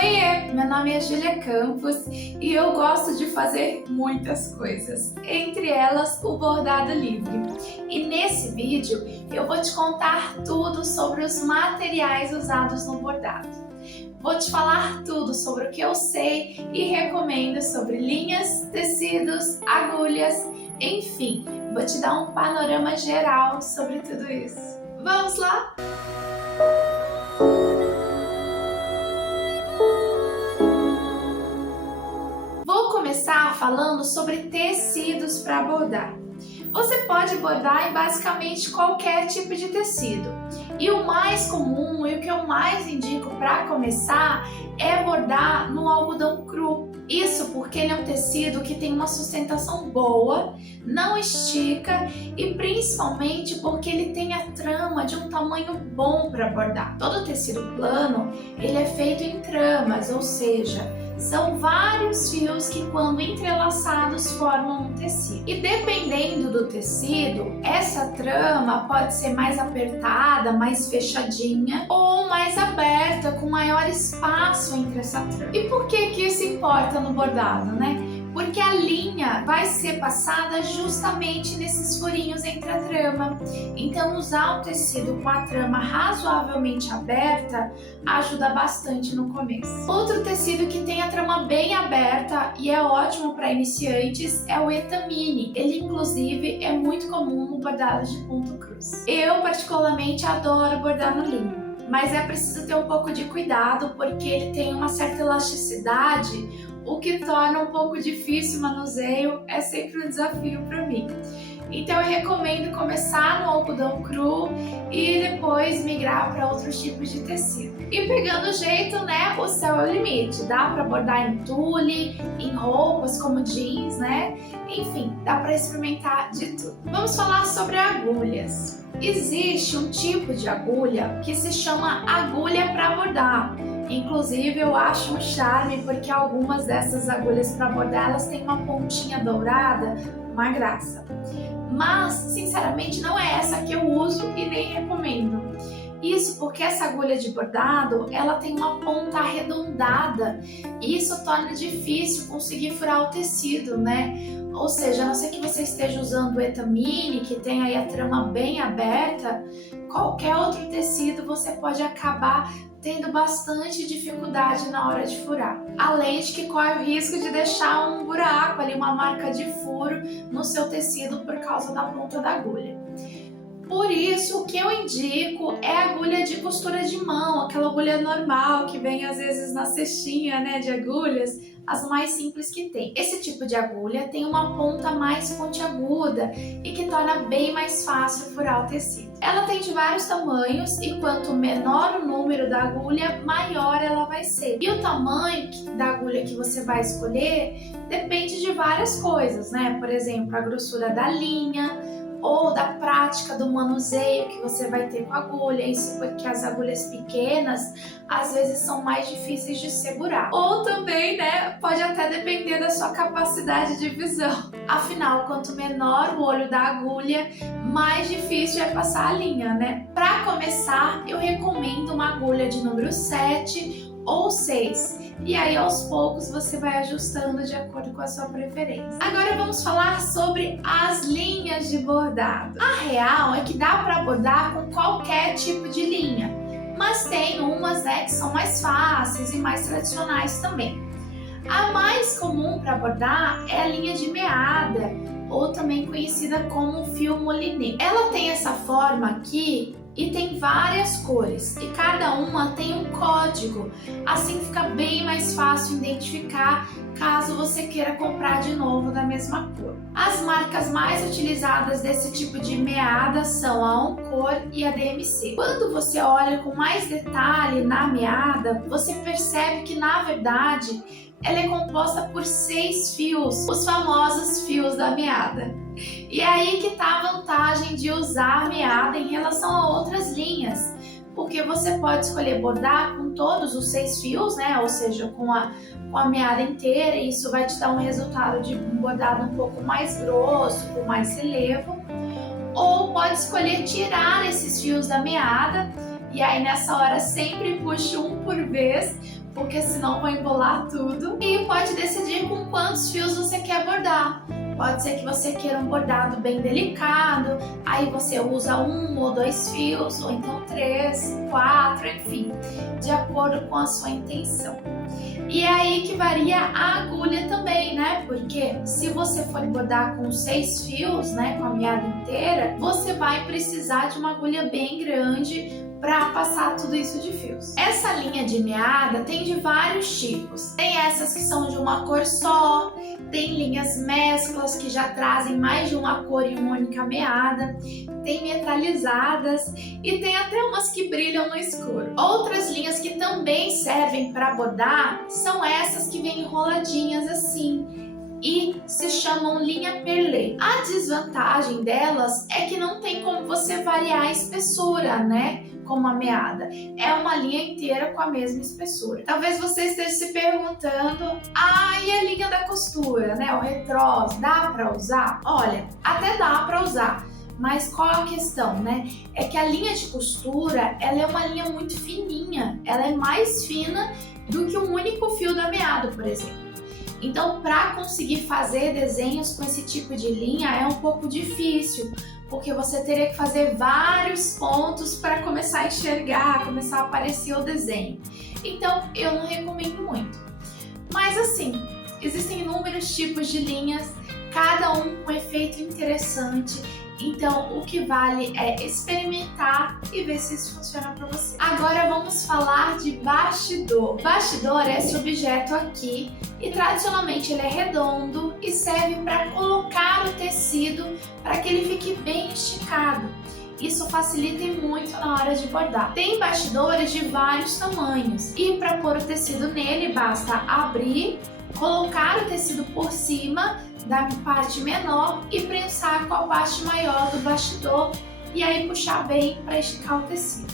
Oiê, meu nome é Júlia Campos e eu gosto de fazer muitas coisas, entre elas o bordado livre. E nesse vídeo eu vou te contar tudo sobre os materiais usados no bordado. Vou te falar tudo sobre o que eu sei e recomendo sobre linhas, tecidos, agulhas, enfim, vou te dar um panorama geral sobre tudo isso. Vamos lá? Vou começar falando sobre tecidos para bordar. Você pode bordar em basicamente qualquer tipo de tecido. E o mais comum e o que eu mais indico para começar é bordar no algodão cru. Isso porque ele é um tecido que tem uma sustentação boa, não estica e principalmente porque ele tem a trama de um tamanho bom para bordar. Todo tecido plano, ele é feito em tramas, ou seja, são vários fios que, quando entrelaçados, formam um tecido. E dependendo do tecido, essa trama pode ser mais apertada, mais fechadinha ou mais aberta, com maior espaço entre essa trama. E por que isso importa no bordado, né? Porque a linha vai ser passada justamente nesses furinhos entre a trama. Então, usar o tecido com a trama razoavelmente aberta ajuda bastante no começo. Outro tecido que tem a trama bem aberta e é ótimo para iniciantes é o etamine. Ele, inclusive, é muito comum no bordado de ponto cruz. Eu, particularmente, adoro bordar no linho, mas é preciso ter um pouco de cuidado porque ele tem uma certa elasticidade, o que torna um pouco difícil o manuseio, é sempre um desafio para mim. Então eu recomendo começar no algodão cru e depois migrar para outros tipos de tecido. E pegando o jeito, né, o céu é o limite. Dá para bordar em tule, em roupas como jeans, né? Enfim, dá para experimentar de tudo. Vamos falar sobre agulhas. Existe um tipo de agulha que se chama agulha para bordar. Inclusive eu acho um charme porque algumas dessas agulhas para bordar elas têm uma pontinha dourada, uma graça. Mas, sinceramente, não é essa que eu uso e nem recomendo. Isso porque essa agulha de bordado, ela tem uma ponta arredondada e isso torna difícil conseguir furar o tecido, né? Ou seja, a não ser que você esteja usando o etamine, que tem aí a trama bem aberta, qualquer outro tecido você pode acabar tendo bastante dificuldade na hora de furar. Além de que corre o risco de deixar um buraco ali, uma marca de furo no seu tecido por causa da ponta da agulha. Por isso, o que eu indico é a agulha de costura de mão, aquela agulha normal que vem às vezes na cestinha, né, de agulhas, as mais simples que tem. Esse tipo de agulha tem uma ponta mais pontiaguda e que torna bem mais fácil furar o tecido. Ela tem de vários tamanhos e quanto menor o número da agulha, maior ela vai ser. E o tamanho da agulha que você vai escolher depende de várias coisas, né? Por exemplo, a grossura da linha, ou da prática do manuseio que você vai ter com a agulha, isso porque as agulhas pequenas às vezes são mais difíceis de segurar. Ou também, né, pode até depender da sua capacidade de visão. Afinal, quanto menor o olho da agulha, mais difícil é passar a linha, né? Para começar, eu recomendo uma agulha de número 7 ou 6. E aí aos poucos você vai ajustando de acordo com a sua preferência. Agora vamos falar sobre as linhas de bordado. A real é que dá para bordar com qualquer tipo de linha, mas tem umas, né, que são mais fáceis e mais tradicionais também. A mais comum para bordar é a linha de meada, ou também conhecida como fil moulinet. Ela tem essa forma aqui e tem várias cores e cada uma tem um código, assim fica bem mais fácil identificar caso você queira comprar de novo da mesma cor. As marcas mais utilizadas desse tipo de meada são a Oncor e a DMC. Quando você olha com mais detalhe na meada, você percebe que na verdade ela é composta por 6 fios, os famosos fios da meada. E é aí que está a vantagem de usar a meada em relação a outras linhas, porque você pode escolher bordar com todos os 6 fios, né? Ou seja, com a meada inteira, e isso vai te dar um resultado de um bordado um pouco mais grosso, com mais relevo. Ou pode escolher tirar esses fios da meada, e aí nessa hora sempre puxe um por vez, porque senão vai embolar tudo. E pode decidir com quantos fios você quer bordar. Pode ser que você queira um bordado bem delicado, aí você usa 1 ou 2 fios, ou então 3, 4, enfim, de acordo com a sua intenção. E é aí que varia a agulha também, né? Porque se você for bordar com 6 fios, né, com a meada inteira, você vai precisar de uma agulha bem grande para passar tudo isso de fios. Essa linha de meada tem de vários tipos. Tem essas que são de uma cor só, tem linhas mesclas que já trazem mais de uma cor em uma única meada, tem metalizadas e tem até umas que brilham no escuro. Outras linhas que também servem para bordar são essas que vêm enroladinhas assim e se chamam linha perlé. A desvantagem delas é que não tem como você variar a espessura, né? Como a meada. É uma linha inteira com a mesma espessura. Talvez você esteja se perguntando, e a linha da costura, né? O retrós, dá para usar? Olha, até dá para usar. Mas qual é a questão, né? É que a linha de costura, ela é uma linha muito fininha. Ela é mais fina do que um único fio da meada, por exemplo. Então, para conseguir fazer desenhos com esse tipo de linha é um pouco difícil, porque você teria que fazer vários pontos para começar a enxergar, começar a aparecer o desenho. Então, eu não recomendo muito. Mas assim, existem inúmeros tipos de linhas, cada um com efeito interessante. Então, o que vale é experimentar e ver se isso funciona para você. Agora vamos falar de bastidor. Bastidor é esse objeto aqui e tradicionalmente ele é redondo e serve para colocar o tecido para que ele fique bem esticado. Isso facilita muito na hora de bordar. Tem bastidores de vários tamanhos e para pôr o tecido nele basta abrir, colocar o tecido por cima da parte menor e prensar com a parte maior do bastidor e aí puxar bem para esticar o tecido.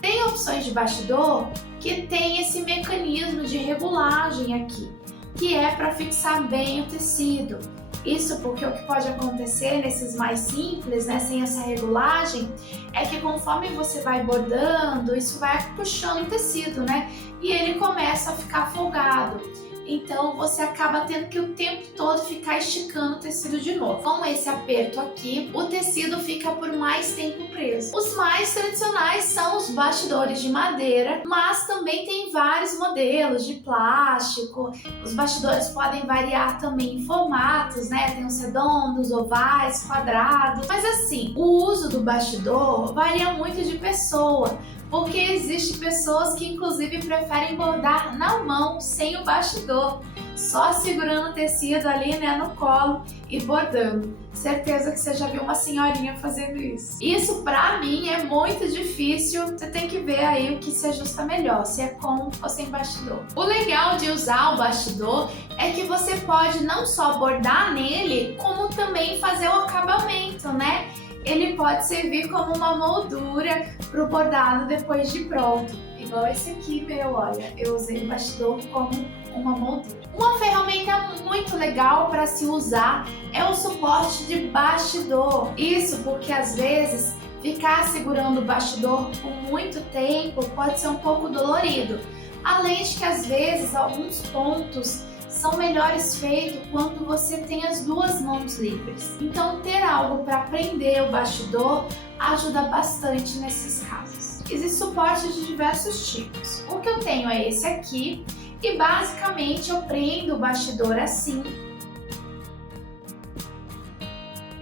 Tem opções de bastidor que tem esse mecanismo de regulagem aqui, que é para fixar bem o tecido. Isso porque o que pode acontecer nesses mais simples, né, sem essa regulagem, é que conforme você vai bordando, isso vai puxando o tecido, né, e ele começa a ficar folgado. Então você acaba tendo que o tempo todo ficar esticando o tecido de novo. Com esse aperto aqui, o tecido fica por mais tempo preso. Os mais tradicionais são os bastidores de madeira, mas também tem vários modelos de plástico. Os bastidores podem variar também em formatos, né? Tem os redondos, ovais, quadrados. Mas assim, o uso do bastidor varia muito de pessoa, porque existem pessoas que inclusive preferem bordar na mão, sem o bastidor, só segurando o tecido ali, né, no colo e bordando. Certeza que você já viu uma senhorinha fazendo isso. Isso pra mim é muito difícil, você tem que ver aí o que se ajusta melhor, se é com ou sem bastidor. O legal de usar o bastidor é que você pode não só bordar nele, como também fazer o acabamento, né? Ele pode servir como uma moldura para o bordado depois de pronto. Igual esse aqui, meu, olha, eu usei o bastidor como uma moldura. Uma ferramenta muito legal para se usar é o suporte de bastidor. Isso porque às vezes ficar segurando o bastidor por muito tempo pode ser um pouco dolorido. Além de que às vezes alguns pontos são melhores feitos quando você tem as duas mãos livres. Então ter algo para prender o bastidor ajuda bastante nesses casos. Existe suporte de diversos tipos. O que eu tenho é esse aqui e basicamente eu prendo o bastidor assim.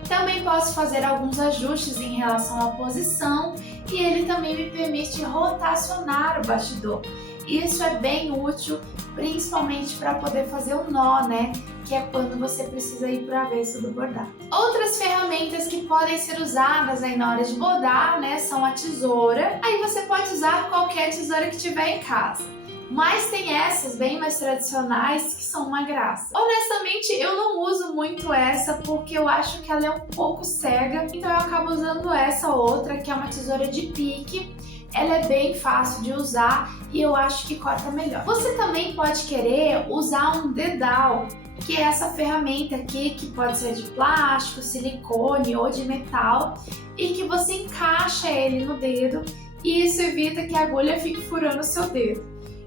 Também posso fazer alguns ajustes em relação à posição e ele também me permite rotacionar o bastidor. Isso é bem útil, principalmente para poder fazer o nó, né? Que é quando você precisa ir para o avesso do bordado. Outras ferramentas que podem ser usadas aí na hora de bordar, né? São a tesoura. Aí você pode usar qualquer tesoura que tiver em casa. Mas tem essas bem mais tradicionais que são uma graça. Honestamente, eu não uso muito essa porque eu acho que ela é um pouco cega. Então eu acabo usando essa outra, que é uma tesoura de pique. Ela é bem fácil de usar e eu acho que corta melhor. Você também pode querer usar um dedal, que é essa ferramenta aqui que pode ser de plástico, silicone ou de metal e que você encaixa ele no dedo e isso evita que a agulha fique furando o seu dedo.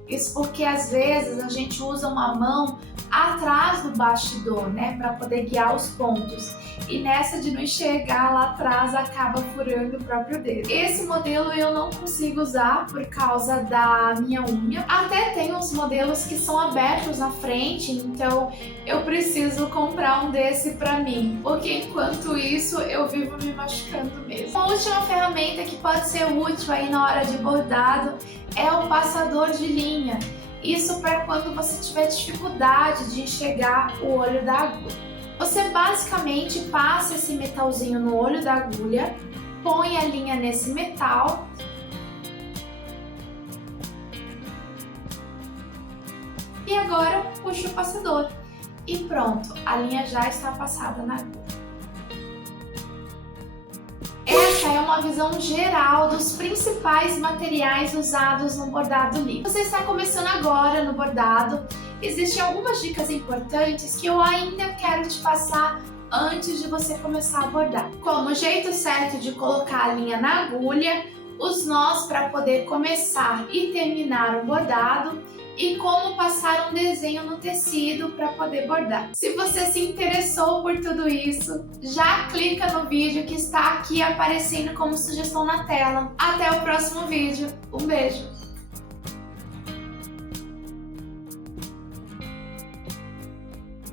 Isso porque às vezes a gente usa uma mão atrás do bastidor, né, para poder guiar os pontos. E nessa de não enxergar lá atrás acaba furando o próprio dedo. Esse modelo eu não consigo usar por causa da minha unha. Até tem uns modelos que são abertos na frente, então eu preciso comprar um desse para mim, porque enquanto isso eu vivo me machucando mesmo. Uma última ferramenta que pode ser útil aí na hora de bordado é o passador de linha. Isso para quando você tiver dificuldade de enxergar o olho da agulha. Você basicamente passa esse metalzinho no olho da agulha, põe a linha nesse metal e agora puxa o passador. E pronto, a linha já está passada na agulha. Essa é uma visão geral dos principais materiais usados no bordado livre. Você está começando agora no bordado, existem algumas dicas importantes que eu ainda quero te passar antes de você começar a bordar. Como o jeito certo de colocar a linha na agulha, os nós para poder começar e terminar o bordado e como passar um desenho no tecido para poder bordar. Se você se interessou por tudo isso, já clica no vídeo que está aqui aparecendo como sugestão na tela. Até o próximo vídeo. Um beijo!